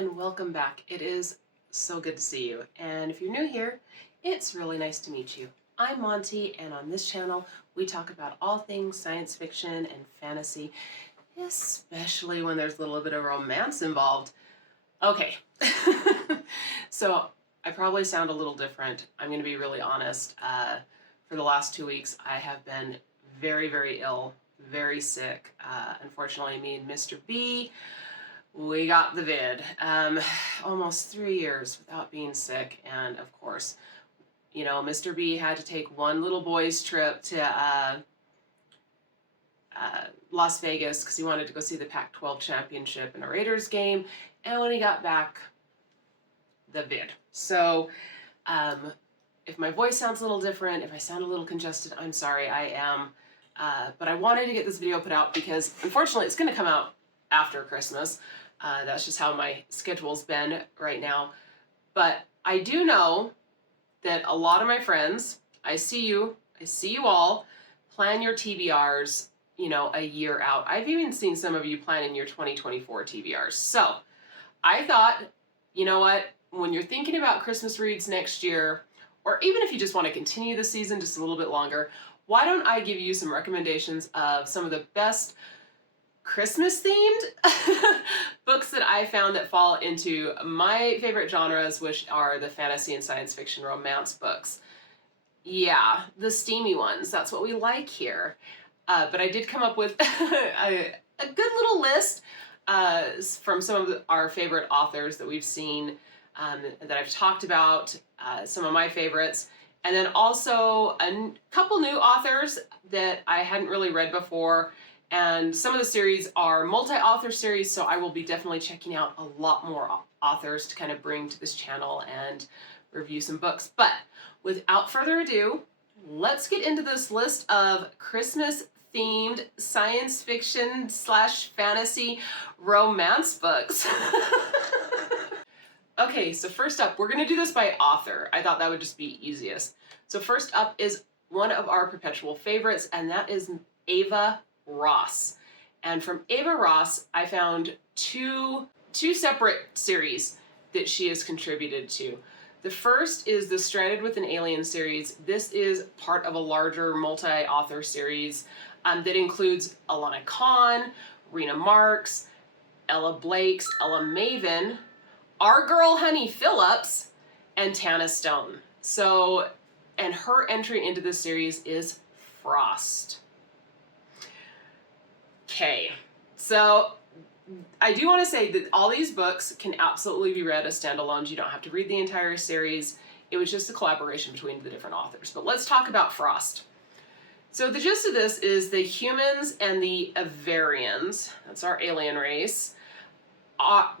and welcome back. It is so good to see you. And if you're new here, it's really nice to meet you. I'm Monty, and on this channel, we talk about all things science fiction and fantasy, especially when there's a little bit of romance involved. Okay, so I probably sound a little different. I'm going to be really honest. For the last 2 weeks, I have been very, very ill, very sick. Unfortunately, me and Mr. B, we got the vid. Almost 3 years without being sick, and of course, you know, Mr. B had to take one little boy's trip to Las Vegas because he wanted to go see the Pac-12 championship and a Raiders game, and when he got back, the vid. So, if my voice sounds a little different, if I sound a little congested, I'm sorry, I am. But I wanted to get this video put out because, unfortunately, it's going to come out after Christmas. That's just how my schedule's been right now. But I do know that a lot of my friends, I see you all, plan your TBRs, you know, a year out. I've even seen some of you planning your 2024 TBRs. So I thought, you know what, when you're thinking about Christmas reads next year, or even if you just want to continue the season just a little bit longer, why don't I give you some recommendations of some of the best Christmas themed books that I found that fall into my favorite genres, which are the fantasy and science fiction romance books. Yeah, the steamy ones, that's what we like here. But I did come up with a good little list from some of our favorite authors that we've seen, that I've talked about, some of my favorites. And then also a couple new authors that I hadn't really read before. And some of the series are multi-author series, so I will be definitely checking out a lot more authors to kind of bring to this channel and review some books. But without further ado, let's get into this list of Christmas-themed science fiction / fantasy romance books. Okay, so first up, we're going to do this by author. I thought that would just be easiest. So first up is one of our perpetual favorites, and that is Ava Ross. And from Ava Ross, I found two separate series that she has contributed to. The first is the Stranded with an Alien series. This is part of a larger multi-author series that includes Alana Khan, Rena Marks, Ella Blakes, Ella Maven, our girl honey Phillips, and Tana Stone. So, and her entry into this series is Frost. Okay, so I do want to say that all these books can absolutely be read as standalones. You don't have to read the entire series. It was just a collaboration between the different authors. But let's talk about Frost. So the gist of this is the humans and the Avarians, that's our alien race,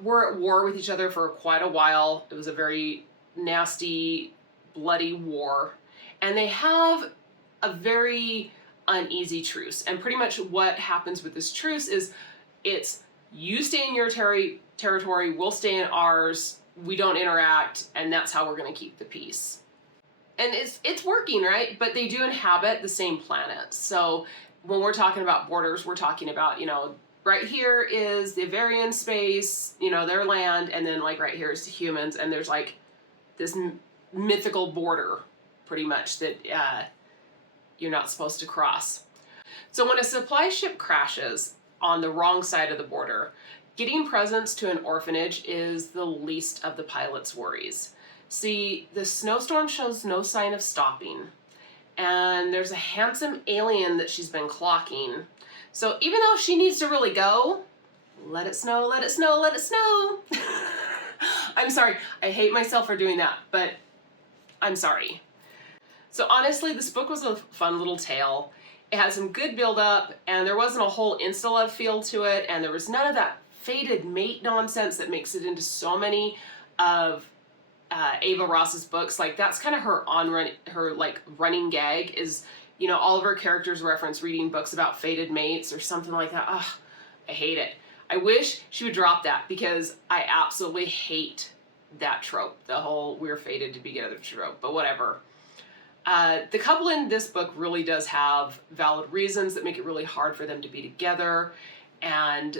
were at war with each other for quite a while. It was a very nasty, bloody war. And they have a very uneasy truce. And pretty much what happens with this truce is it's you stay in your territory, we'll stay in ours, we don't interact, and that's how we're going to keep the peace. And it's working, right? But they do inhabit the same planet. So when we're talking about borders, we're talking about, you know, right here is the Barbarian space, you know, their land, and then like right here is the humans, and there's like this mythical border pretty much that you're not supposed to cross. So when a supply ship crashes on the wrong side of the border, getting presents to an orphanage is the least of the pilot's worries. See, the snowstorm shows no sign of stopping, and there's a handsome alien that she's been clocking. So even though she needs to really go, let it snow, let it snow, let it snow. I'm sorry, I hate myself for doing that, but I'm sorry. So honestly, this book was a fun little tale. It had some good build-up, and there wasn't a whole insta-love feel to it, and there was none of that fated mate nonsense that makes it into so many of Ava Ross's books. Like, that's kind of her running gag is, you know, all of her characters reference reading books about fated mates or something like that. Ugh, I hate it. I wish she would drop that because I absolutely hate that trope, the whole we're fated to be together trope, but whatever. The couple in this book really does have valid reasons that make it really hard for them to be together and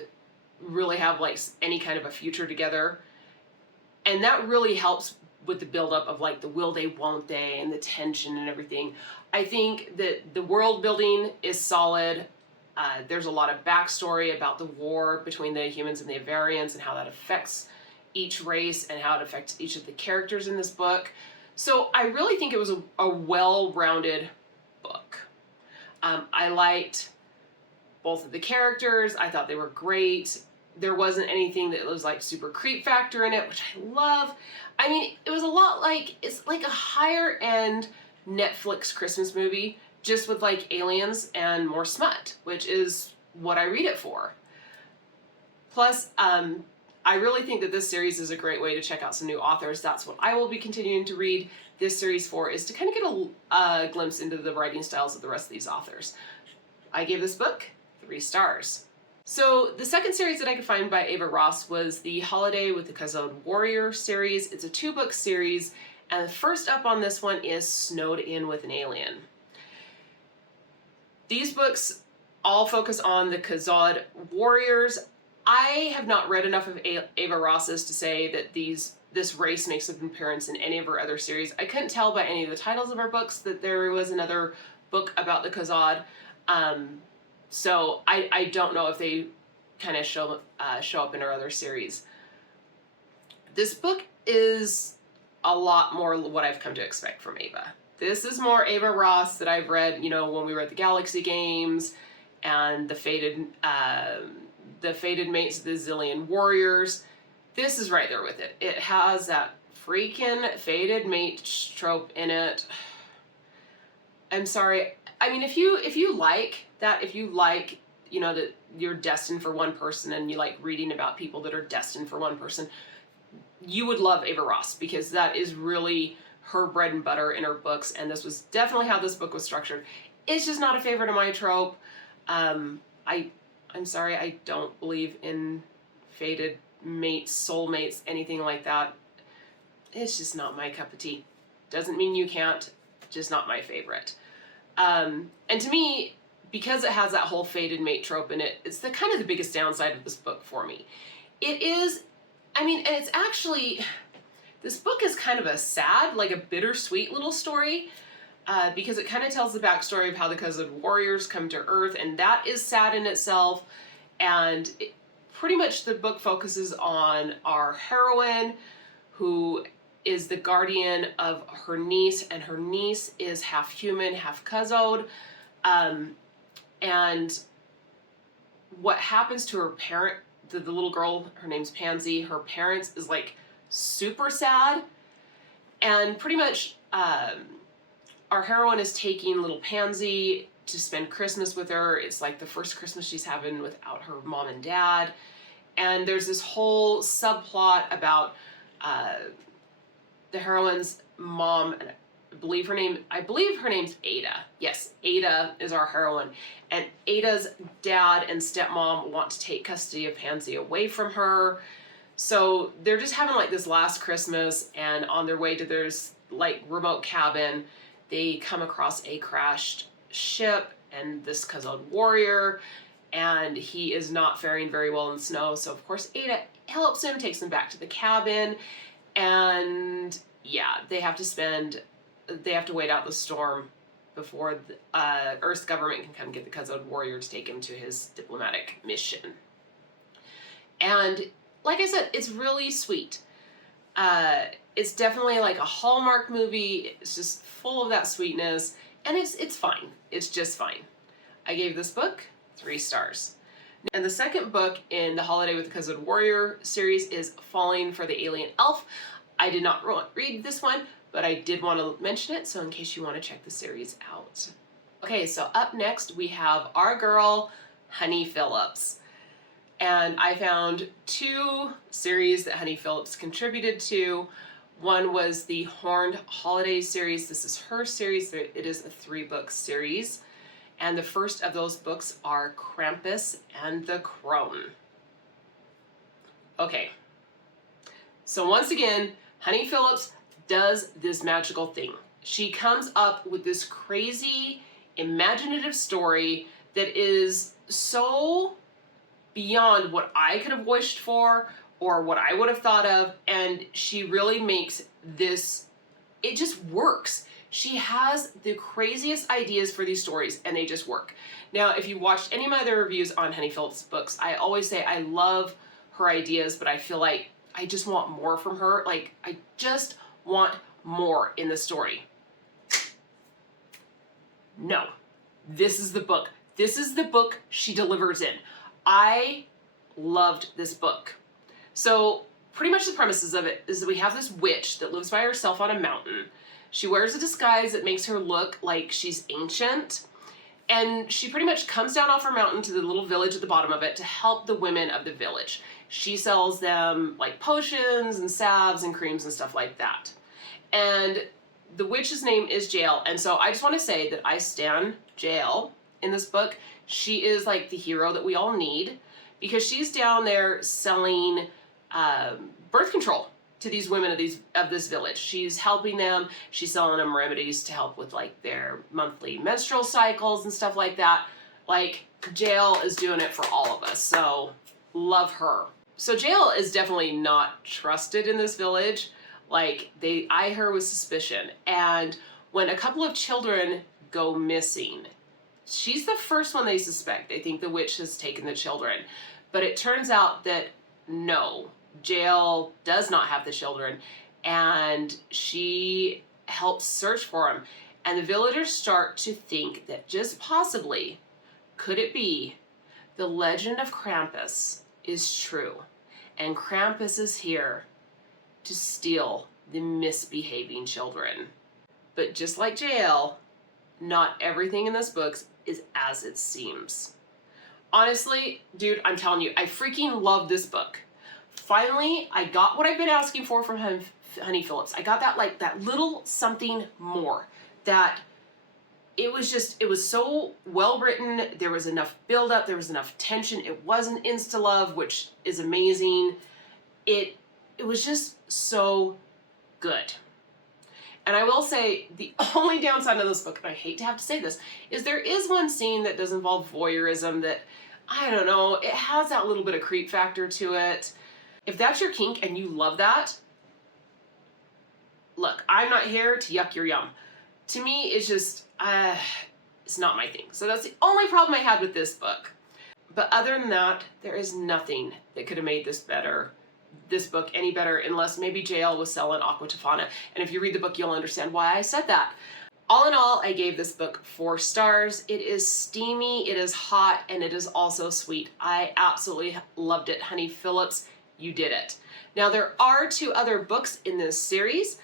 really have like any kind of a future together. And that really helps with the buildup of like the will they, won't they, and the tension and everything. I think that the world building is solid. There's a lot of backstory about the war between the humans and the Barbarians and how that affects each race and how it affects each of the characters in this book. So I really think it was a well-rounded book. I liked both of the characters. I thought they were great. There wasn't anything that was like super creep factor in it, which I love. I mean, it was a lot like, it's like a higher end Netflix Christmas movie, just with like aliens and more smut, which is what I read it for. Plus, I really think that this series is a great way to check out some new authors. That's what I will be continuing to read this series for, is to kind of get a glimpse into the writing styles of the rest of these authors. I gave this book 3 stars. So the second series that I could find by Ava Ross was the Holiday with the Khazad Warrior series. It's a 2-book series, and the first up on this one is Snowed In with an Alien. These books all focus on the Khazad warriors. I have not read enough of Ava Ross's to say that this race makes an appearance in any of her other series. I couldn't tell by any of the titles of her books that there was another book about the Khazad. So I don't know if they kind of show up in her other series. This book is a lot more what I've come to expect from Ava. This is more Ava Ross that I've read, when we read the Galaxy Games and the Fated Mates of the Zillion Warriors. This is right there with it. It has that freaking fated mate trope in it. I'm sorry. I mean, if you like that, if you like, that you're destined for one person and you like reading about people that are destined for one person, you would love Ava Ross, because that is really her bread and butter in her books, and this was definitely how this book was structured. It's just not a favorite of my trope. I'm sorry, I don't believe in fated mates, soulmates, anything like that. It's just not my cup of tea. Doesn't mean you can't, just not my favorite. And to me, because it has that whole fated mate trope in it, it's the kind of the biggest downside of this book for me. It is, and it's actually, this book is kind of a sad, like a bittersweet little story, because it kind of tells the backstory of how the Khazad warriors come to Earth, and that is sad in itself. And pretty much the book focuses on our heroine, who is the guardian of her niece, and her niece is half human, half Khazad. And what happens to her parent, the little girl, her name's Pansy, her parents is like super sad, and pretty much our heroine is taking little Pansy to spend Christmas with her. It's like the first Christmas she's having without her mom and dad, and there's this whole subplot about the heroine's mom, and I believe her name's Ada. Yes, Ada is our heroine, and Ada's dad and stepmom want to take custody of Pansy away from her. So they're just having like this last Christmas, and on their way to their like remote cabin, they come across a crashed ship and this Khazad warrior, and he is not faring very well in the snow. So of course Ada helps him, takes him back to the cabin, and yeah, they have to wait out the storm before Earth's government can come get the Khazad warrior to take him to his diplomatic mission. And like I said, it's really sweet. It's definitely like a Hallmark movie. It's just full of that sweetness, and it's fine. It's just fine. I gave this book 3 stars. And the second book in the Holiday with the Khazad Warrior series is Falling for the Alien Elf. I did not read this one, but I did want to mention it, so in case you want to check the series out. Okay, so up next we have our girl, Honey Phillips. And I found 2 series that Honey Phillips contributed to. One was the Horned Holiday series. This is her series. It is a 3-book series. And the first of those books are Krampus and the Crone. Okay, so once again, Honey Phillips does this magical thing. She comes up with this crazy, imaginative story that is so beyond what I could have wished for or what I would have thought of, and she really makes this, it just works. She has the craziest ideas for these stories, and they just work. Now, if you watched any of my other reviews on Honey Phillips books, I always say I love her ideas, but I feel like I just want more from her. Like, I just want more in the story. No, this is the book. This is the book she delivers in. I loved this book. So pretty much the premises of it is that we have this witch that lives by herself on a mountain. She wears a disguise that makes her look like she's ancient. And she pretty much comes down off her mountain to the little village at the bottom of it to help the women of the village. She sells them like potions and salves and creams and stuff like that. And the witch's name is Jael. And so I just want to say that I stan Jael in this book. She is like the hero that we all need, because she's down there selling birth control to these women of this village. She's helping them. She's selling them remedies to help with like their monthly menstrual cycles and stuff like that. Like, Jael is doing it for all of us, so love her. So Jael is definitely not trusted in this village. Like, they eye her with suspicion. And when a couple of children go missing, she's the first one they suspect. They think the witch has taken the children. But it turns out that no, Jael does not have the children, and she helps search for them. And the villagers start to think that just possibly, could it be, the legend of Krampus is true, and Krampus is here to steal the misbehaving children. But just like Jael, not everything in this book is as it seems. Honestly, dude, I'm telling you, I freaking love this book. Finally, I got what I've been asking for from Honey Phillips. I got that, like, that little something more. That it was so well written. There was enough build up. There was enough tension. It wasn't insta love, which is amazing. It was just so good. And I will say, the only downside of this book, and I hate to have to say this, is there is one scene that does involve voyeurism that, I don't know, it has that little bit of creep factor to it. If that's your kink and you love that, look, I'm not here to yuck your yum. To me, it's just, it's not my thing. So that's the only problem I had with this book. But other than that, there is nothing that could have made this book any better, unless maybe Jael was selling Aqua Tofana. And if you read the book, you'll understand why I said that. All in all, I gave this book 4 stars. It is steamy, it is hot, and it is also sweet. I absolutely loved it. Honey Phillips, you did it. Now, there are 2 other books in this series.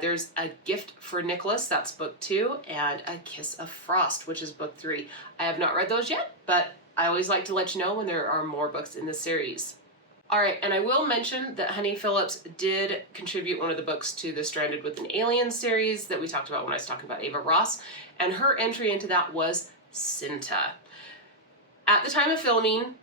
There's A Gift for Nicholas, that's book 2, and A Kiss of Frost, which is book 3. I have not read those yet, but I always like to let you know when there are more books in the series. All right, and I will mention that Honey Phillips did contribute one of the books to the Stranded with an Alien series that we talked about when I was talking about Ava Ross, and her entry into that was Sinta. At the time of filming,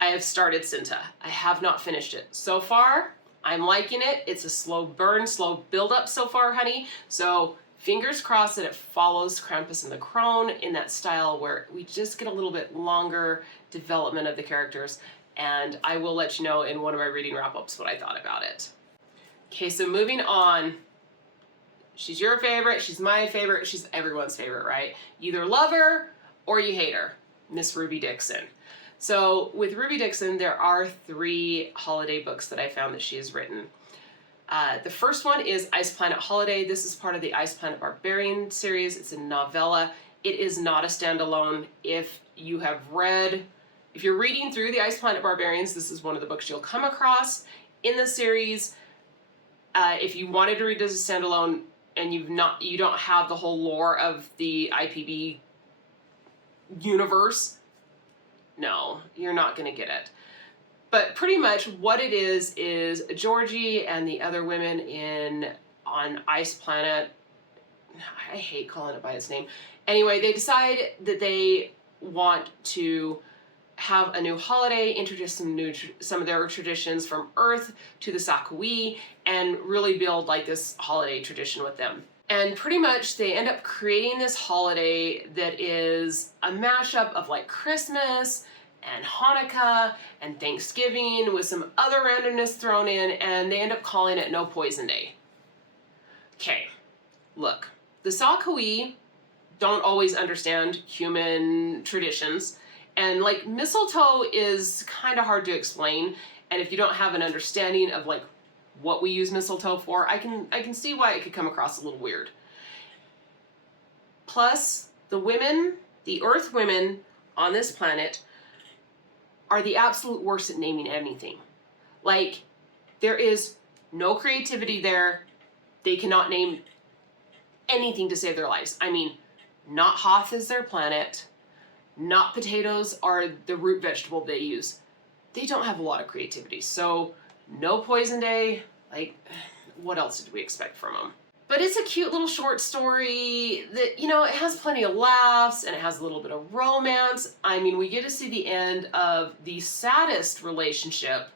I have started Sinta. I have not finished it. So far, I'm liking it. It's a slow burn, slow build up so far, honey. So fingers crossed that it follows Krampus and the Crone in that style where we just get a little bit longer development of the characters. And I will let you know in one of my reading wrap-ups what I thought about it. Okay, so moving on. She's your favorite, she's my favorite, she's everyone's favorite, right? You either love her or you hate her, Miss Ruby Dixon. So with Ruby Dixon, there are 3 holiday books that I found that she has written. The first one is Ice Planet Holiday. This is part of the Ice Planet Barbarian series. It's a novella. It is not a standalone. If you're reading through the Ice Planet Barbarians, this is one of the books you'll come across in the series. If you wanted to read it as a standalone and you don't have the whole lore of the IPB universe, no, you're not going to get it. But pretty much what it is Georgie and the other women on Ice Planet, I hate calling it by its name. Anyway, they decide that they want to have a new holiday, introduce some of their traditions from Earth to the Sakui, and really build like this holiday tradition with them. And pretty much they end up creating this holiday that is a mashup of like Christmas and Hanukkah and Thanksgiving with some other randomness thrown in, and they end up calling it No Poison Day. Okay, look, the Sakui don't always understand human traditions, and like mistletoe is kind of hard to explain, and if you don't have an understanding of like what we use mistletoe for, I can see why it could come across a little weird. Plus, the women, the Earth women on this planet are the absolute worst at naming anything. Like, there is no creativity there. They cannot name anything to save their lives. I mean, not Hoth is their planet. Not potatoes are the root vegetable they use. They don't have a lot of creativity. So, no Poison Day. Like, what else did we expect from them? But it's a cute little short story that, you know, it has plenty of laughs and it has a little bit of romance. I mean, we get to see the end of the saddest relationship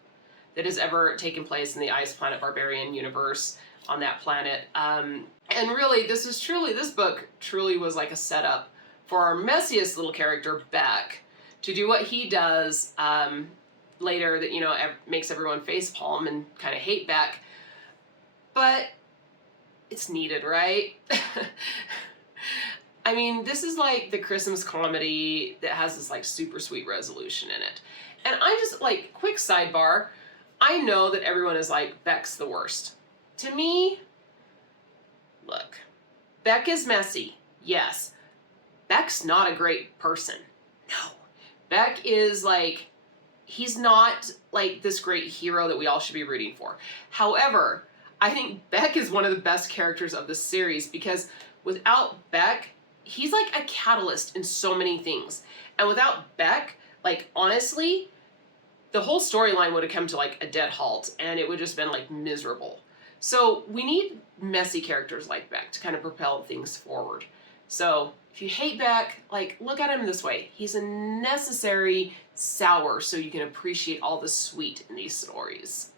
that has ever taken place in the Ice Planet Barbarian universe on that planet. And really, this book truly was like a setup for our messiest little character, Beck, to do what he does later that, you know, makes everyone facepalm and kind of hate Beck. But it's needed, right? I mean, this is like the Christmas comedy that has this like super sweet resolution in it. And I just like, quick sidebar, I know that everyone is like, Beck's the worst. To me, look, Beck is messy, yes. Beck's not a great person, no. Beck is like, he's not like this great hero that we all should be rooting for. However, I think Beck is one of the best characters of the series because without Beck, he's like a catalyst in so many things. And without Beck, like honestly, the whole storyline would have come to like a dead halt and it would just been like miserable. So we need messy characters like Beck to kind of propel things forward. So if you hate Beck, like look at him this way. He's a necessary sour so you can appreciate all the sweet in these stories.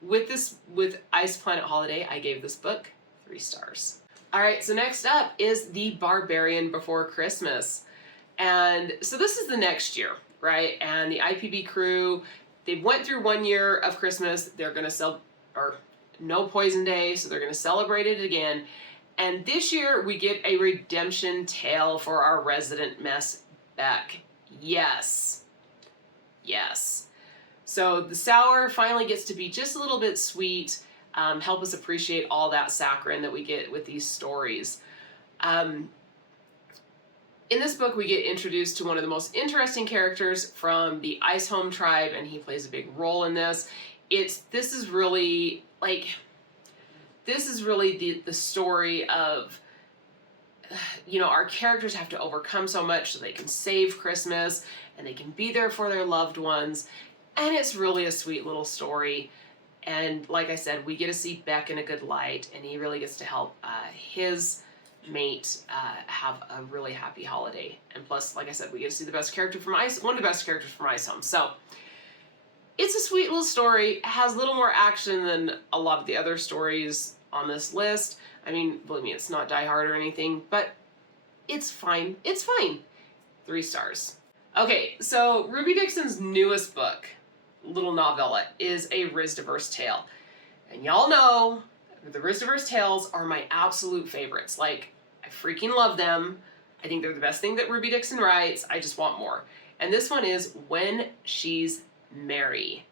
With Ice Planet Holiday, I gave this book 3 stars. All right, so next up is The Barbarian Before Christmas. And so this is the next year, right? And the IPB crew, they went through 1 year of Christmas. They're going to no Poison Day, so they're going to celebrate it again. And this year we get a redemption tale for our resident mess, Beck. Yes. Yes. So the sour finally gets to be just a little bit sweet, help us appreciate all that saccharin that we get with these stories. In this book, we get introduced to one of the most interesting characters from the Ice Home tribe, and he plays a big role in this. This is really the story of, you know, our characters have to overcome so much so they can save Christmas and they can be there for their loved ones. And it's really a sweet little story. And like I said, we get to see Beck in a good light, and he really gets to help his mate have a really happy holiday. And plus, like I said, we get to see the best character from one of the best characters from Ice Home. So it's a sweet little story. It has a little more action than a lot of the other stories on this list. I mean, believe me, it's not Die Hard or anything, but it's fine. It's fine. 3 stars. Okay, so Ruby Dixon's newest book, little novella, is a Risdaverse tale. And y'all know the Risdaverse tales are my absolute favorites. Like, I freaking love them. I think they're the best thing that Ruby Dixon writes. I just want more. And this one is When She's Merry.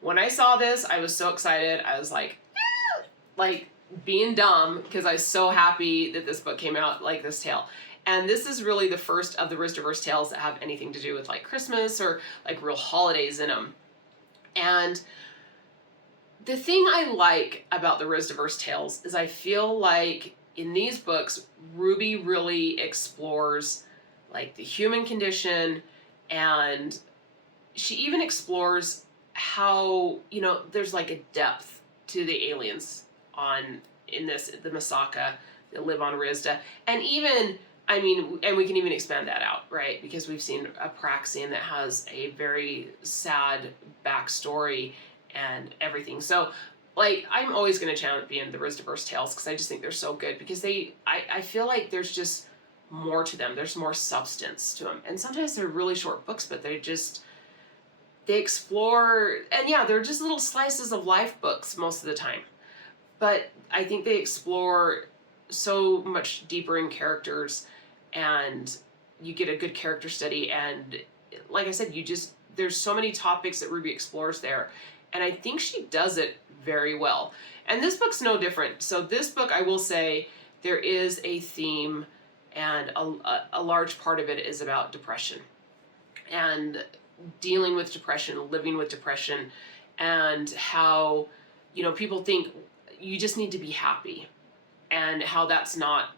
When I saw this, I was so excited. I was like, ah! Like being dumb because I was so happy that this book came out, like this tale. And this is really the first of the Risdaverse tales that have anything to do with like Christmas or like real holidays in them. And the thing I like about the Risdaverse tales is I feel like in these books, Ruby really explores like the human condition, and she even explores how, you know, there's like a depth to the aliens the Masaka that live on Risda. And even, I mean, and we can even expand that out, right? Because we've seen a Praxian that has a very sad backstory and everything. So, like, I'm always going to champion the Risdaverse tales because I just think they're so good because I feel like there's just more to them. There's more substance to them. And sometimes they're really short books, but they explore, and yeah, they're just little slices of life books most of the time. But I think they explore so much deeper in characters, and you get a good character study. And like I said, there's so many topics that Ruby explores there. And I think she does it very well. And this book's no different. So this book, I will say, there is a theme, and a large part of it is about depression and dealing with depression, living with depression, and how, people think you just need to be happy, and how that's not,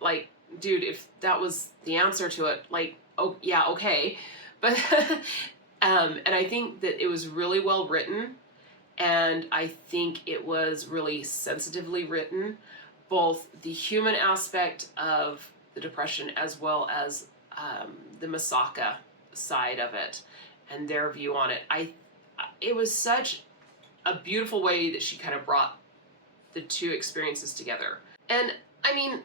like, dude, if that was the answer to it, like, oh yeah, okay. But and I think that it was really well written, and I think it was really sensitively written, both the human aspect of the depression as well as the Masaka side of it and their view on it. It was such a beautiful way that she kind of brought the two experiences together. And I mean,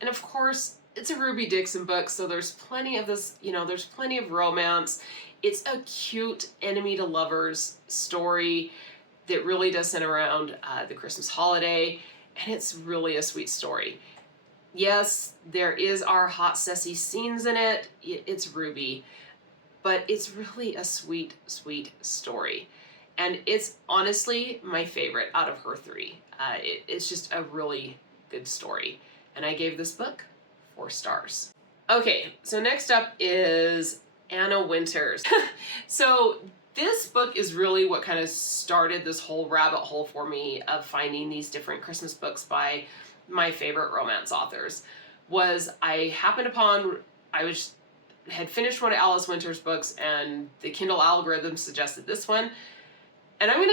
and of course, it's a Ruby Dixon book, so there's plenty of this, there's plenty of romance. It's a cute enemy to lovers story that really does center around the Christmas holiday, and it's really a sweet story. Yes, there is our hot, sassy scenes in it. It's Ruby, but it's really a sweet, sweet story. And it's honestly my favorite out of her three. It's just a really good story. And I gave this book 4 stars. Okay, so next up is Anna Winters. So this book is really what kind of started this whole rabbit hole for me of finding these different Christmas books by my favorite romance authors. I had finished one of Alice Winter's books, and the Kindle algorithm suggested this one. And I'm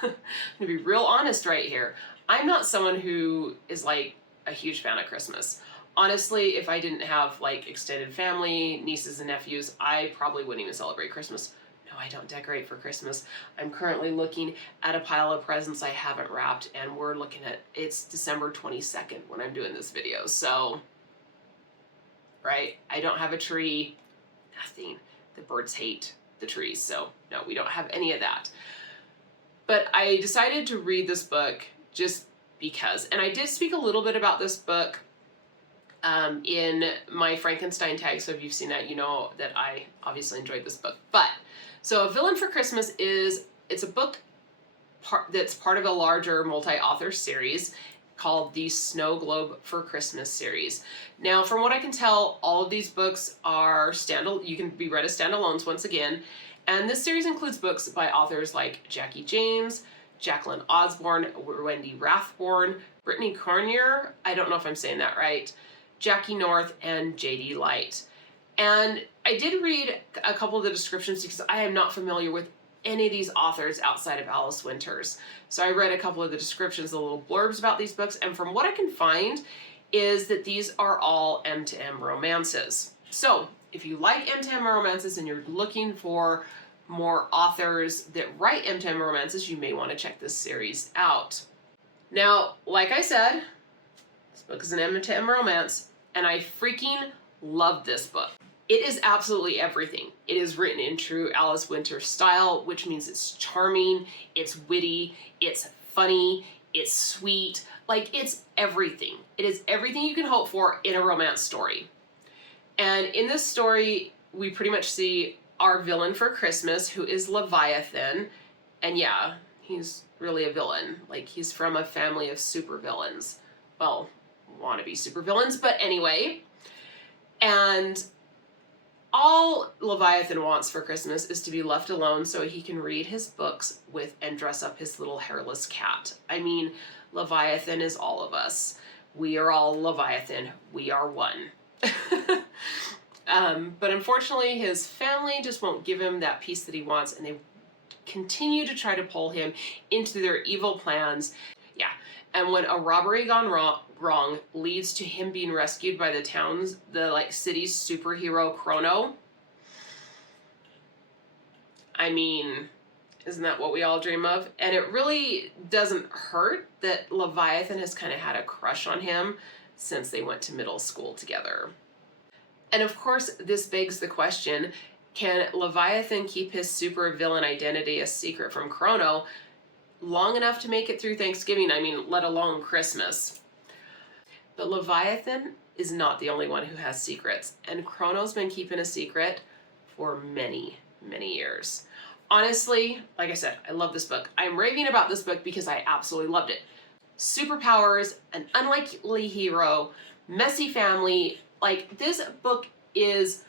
gonna be real honest right here. I'm not someone who is like a huge fan of Christmas. Honestly, if I didn't have like extended family, nieces and nephews, I probably wouldn't even celebrate Christmas. No, I don't decorate for Christmas. I'm currently looking at a pile of presents I haven't wrapped, and we're looking at, it's December 22nd when I'm doing this video. So, right, I don't have a tree, nothing. The birds hate the trees, so no, we don't have any of that. But I decided to read this book just because, and I did speak a little bit about this book in my Frankenstein tag, so if you've seen that, you know that I obviously enjoyed this book. But, so A Villain for Christmas it's a book that's part of a larger multi-author series called the Snow Globe for Christmas series. Now, from what I can tell, all of these books are you can be read as standalones once again, and this series includes books by authors like Jackie James, Jacqueline Osborne, Wendy Rathborn, Brittany Cornier, I don't know if I'm saying that right, Jackie North, and J.D. Light. And I did read a couple of the descriptions because I am not familiar with any of these authors outside of Alice Winters. So I read a couple of the descriptions, the little blurbs about these books, and from what I can find is that these are all M2M romances. So if you like M2M romances and you're looking for more authors that write M2M romances, you may want to check this series out. Now, like I said, this book is an M2M romance, and I freaking love this book. It is absolutely everything. It is written in true Alice Winters style, which means it's charming, it's witty, it's funny, it's sweet, like it's everything. It is everything you can hope for in a romance story. And in this story, we pretty much see our villain for Christmas, who is Leviathan. And yeah, he's really a villain. Like, he's from a family of supervillains. Well, wannabe supervillains, but anyway. And all Leviathan wants for Christmas is to be left alone so he can read his books and dress up his little hairless cat. I mean, Leviathan is all of us. We are all Leviathan. We are one. But unfortunately, his family just won't give him that peace that he wants, and they continue to try to pull him into their evil plans. Yeah, and when a robbery gone wrong leads to him being rescued by the city's superhero Crone. I mean, isn't that what we all dream of? And it really doesn't hurt that Leviathan has kind of had a crush on him since they went to middle school together. And of course, this begs the question, can Leviathan keep his supervillain identity a secret from Crone long enough to make it through Thanksgiving? I mean, let alone Christmas. But Leviathan is not the only one who has secrets, and Crone's been keeping a secret for many, many years. Honestly, like I said, I love this book. I'm raving about this book because I absolutely loved it. Superpowers, an unlikely hero, messy family. Like, this book is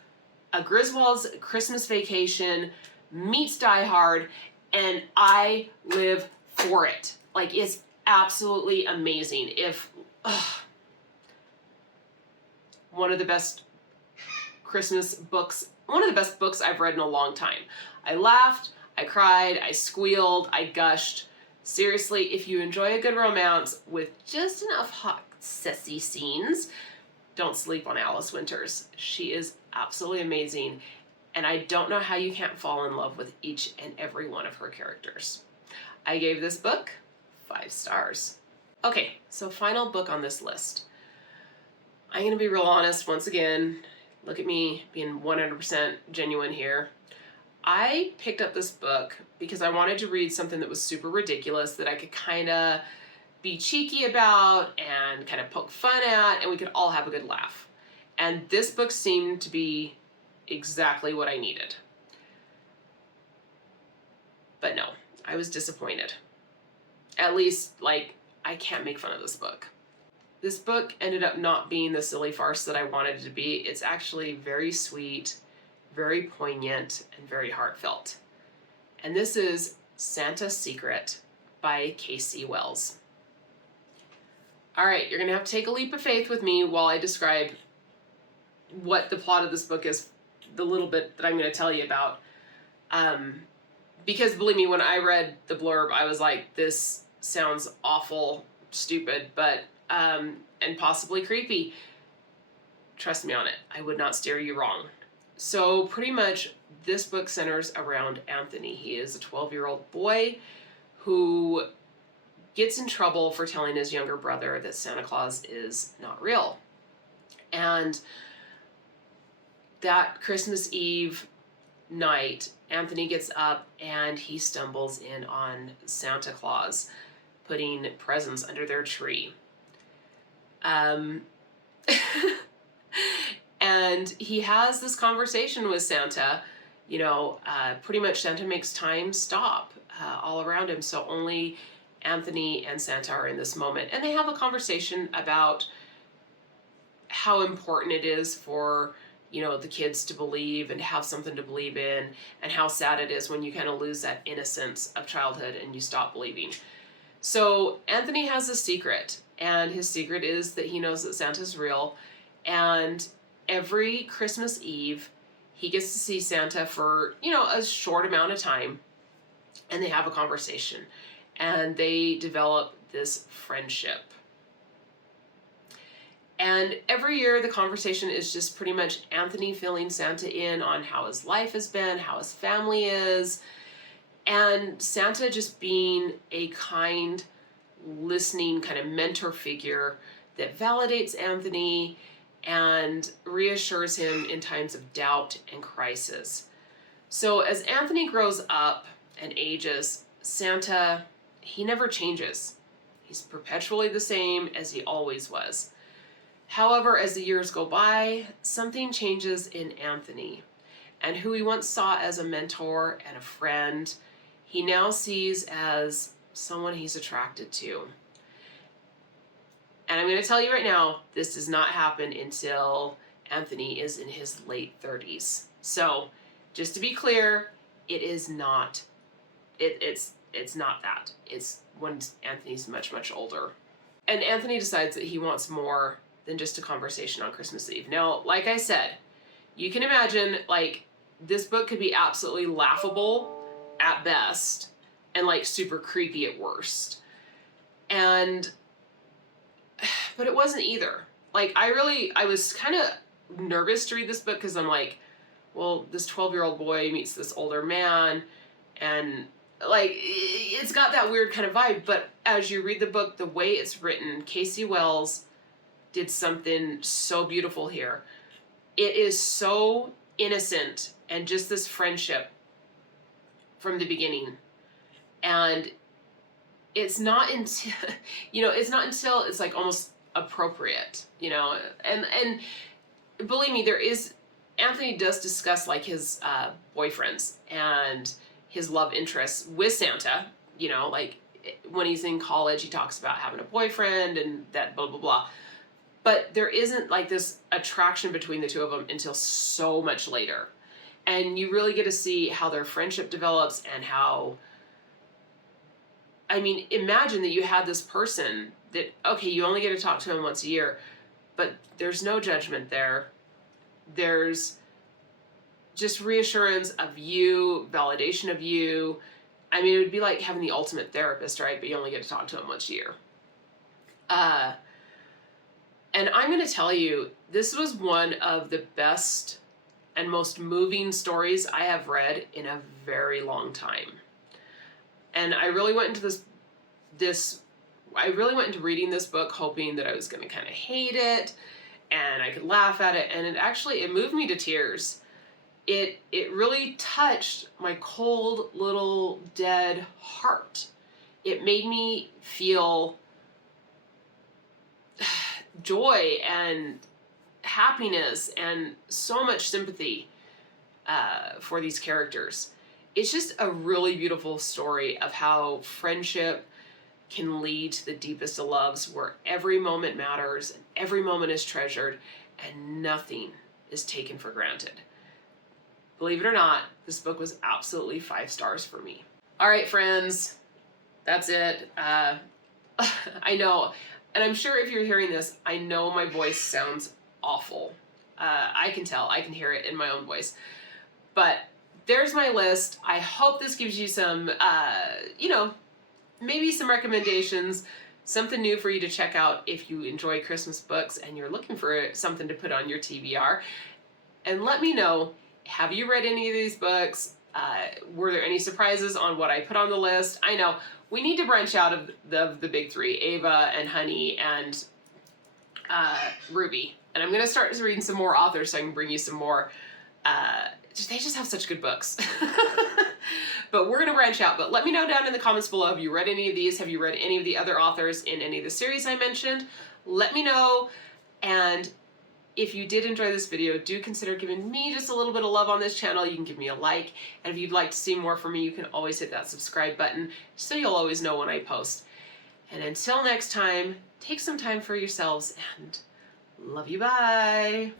a Griswold's Christmas Vacation meets Die Hard, and I live for it. Like, it's absolutely amazing. One of the best Christmas books, one of the best books I've read in a long time. I laughed, I cried, I squealed, I gushed. Seriously, if you enjoy a good romance with just enough hot, sassy scenes, don't sleep on Alice Winters. She is absolutely amazing, and I don't know how you can't fall in love with each and every one of her characters. I gave this book 5 stars. Okay, so final book on this list. I'm going to be real honest once again. Look at me being 100% genuine here. I picked up this book because I wanted to read something that was super ridiculous that I could kind of be cheeky about and kind of poke fun at, and we could all have a good laugh. And this book seemed to be exactly what I needed. But no, I was disappointed. At least, like, I can't make fun of this book. This book ended up not being the silly farce that I wanted it to be. It's actually very sweet, very poignant, and very heartfelt. And this is Santa's Secret by K.C. Wells. All right, you're going to have to take a leap of faith with me while I describe what the plot of this book is, the little bit that I'm going to tell you about. Because believe me, when I read the blurb, I was like, this sounds awful, stupid, but and possibly creepy. Trust me on it. I would not steer you wrong. So pretty much this book centers around Anthony. He is a 12-year-old boy who gets in trouble for telling his younger brother that Santa Claus is not real. And that Christmas Eve night, Anthony gets up and he stumbles in on Santa Claus putting presents under their tree. And he has this conversation with Santa. You know, pretty much Santa makes time stop all around him, so only Anthony and Santa are in this moment. And they have a conversation about how important it is for, you know, the kids to believe and have something to believe in, and how sad it is when you kind of lose that innocence of childhood and you stop believing. So Anthony has a secret, and his secret is that he knows that Santa's real, and every Christmas Eve he gets to see Santa for, you know, a short amount of time, and they have a conversation, and they develop this friendship. And every year the conversation is just pretty much Anthony filling Santa in on how his life has been, how his family is, and Santa just being a kind, listening kind of mentor figure that validates Anthony and reassures him in times of doubt and crisis. So as Anthony grows up and ages, Santa, he never changes. He's perpetually the same as he always was. However, as the years go by, something changes in Anthony, and who he once saw as a mentor and a friend, he now sees as someone he's attracted to. And I'm going to tell you right now, this does not happen until Anthony is in his late 30s. So, just to be clear, it is not, it's not that. It's when Anthony's much, much older. And Anthony decides that he wants more than just a conversation on Christmas Eve. Now, like I said, you can imagine, like, this book could be absolutely laughable at best and, like, super creepy at worst. But it wasn't either. Like, I was kind of nervous to read this book because I'm like, well, this 12-year-old boy meets this older man, and, like, it's got that weird kind of vibe. But as you read the book, the way it's written, K.C. Wells did something so beautiful here. it is so innocent and just this friendship from the beginning. And it's not until, it's not until it's like almost appropriate, and believe me, Anthony does discuss like his boyfriends and his love interests with Santa, like when he's in college, he talks about having a boyfriend and that blah, blah, blah. But there isn't like this attraction between the two of them until so much later. And you really get to see how their friendship develops and how, imagine that you had this person that, okay, you only get to talk to him once a year, but there's no judgment there. There's just reassurance of you, validation of you. It would be like having the ultimate therapist, right? But you only get to talk to him once a year. And I'm going to tell you, this was one of the best and most moving stories I have read in a very long time. And I really went into reading this book hoping that I was going to kind of hate it and I could laugh at it. And it moved me to tears. It really touched my cold little dead heart. It made me feel joy and happiness and so much sympathy for these characters. It's just a really beautiful story of how friendship can lead to the deepest of loves, where every moment matters and every moment is treasured and nothing is taken for granted. Believe it or not, this book was absolutely 5 stars for me. All right, friends, that's it. I know, and I'm sure if you're hearing this, I know my voice sounds awful. I can tell, I can hear it in my own voice. But there's my list. I hope this gives you some, maybe some recommendations, something new for you to check out if you enjoy Christmas books and you're looking for something to put on your TBR. And let me know, have you read any of these books? Were there any surprises on what I put on the list? I know we need to branch out of the big 3, Ava and Honey and Ruby. And I'm going to start reading some more authors so I can bring you some more. They just have such good books. But we're going to branch out. But let me know down in the comments below, have you read any of these? Have you read any of the other authors in any of the series I mentioned? Let me know. And if you did enjoy this video, do consider giving me just a little bit of love on this channel. You can give me a like. And if you'd like to see more from me, you can always hit that subscribe button so you'll always know when I post. And until next time, take some time for yourselves and love you, bye.